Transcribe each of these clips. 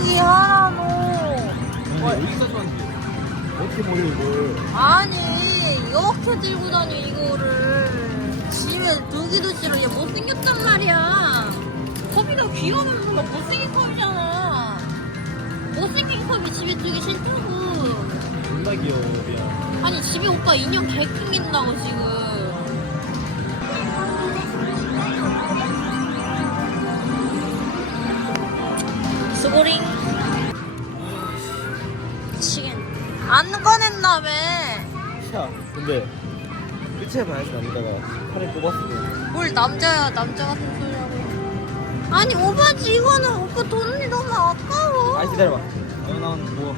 여기 하라고. 여기 있었던지. 어떻게 버려 이걸? 아니 이렇게 들고 다녀 이거를. 집에 두기도 싫어. 얘 못생겼단 말이야. 컵이가 귀여우면서 막 못생긴 컵이잖아. 못생긴 컵이 집에 두기 싫다고. 존나 귀여워 미안. 아니 집에 오빠 인형 개 낑긴다고 지금 미치겠네 안 꺼냈나며. 야 근데 끝에 봐야지 남자가. 팔을 뽑았으면. 뭘 남자야 남자 같은 소리 하고. 아니 오바지 이거는 오빠 돈이 너무 아까워. 아 기다려봐. 어 나온 뭐.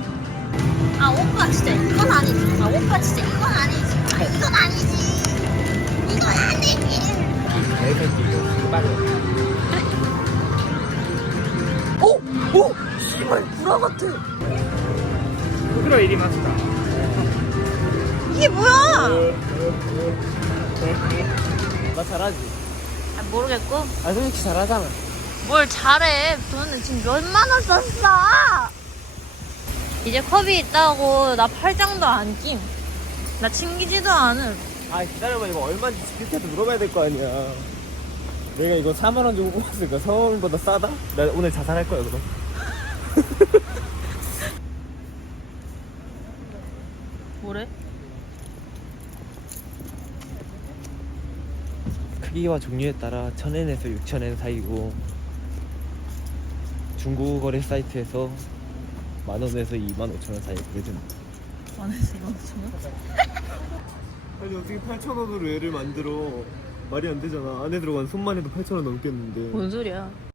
아 오빠 진짜 이건 아니지. 아 오빠 진짜 이건 아니지. 아 이건 아니지. 이건 아니지 개새끼 이거 빨리 오! 오! 씨발 구라 같아 袋いりました 이게 뭐야 나 잘하지 아, 모르겠고 아 솔직히 잘하잖아 뭘 잘해 돈은 지금 몇만 원 썼어 이제 컵이 있다고 나 팔짱도 안 낌. 나 챙기지도 않음. 아 기다려봐 이거 얼마인지 밑에도 물어봐야 될 거 아니야 내가 이거 4만 원 주고 뽑았으니까 서울보다 싸다? 나 오늘 자살할 거야 그럼 뭐래? 크기와 종류에 따라 1000엔에서 6000엔 사이고 중고 거래 사이트에서 만원에서 2만 5천원 사이거든 만원에서 이만 오천 원? 아니 어떻게 8천원으로 얘를 만들어 말이 안 되잖아 안에 들어간 손만 해도 8천원 넘겠는데 뭔 소리야?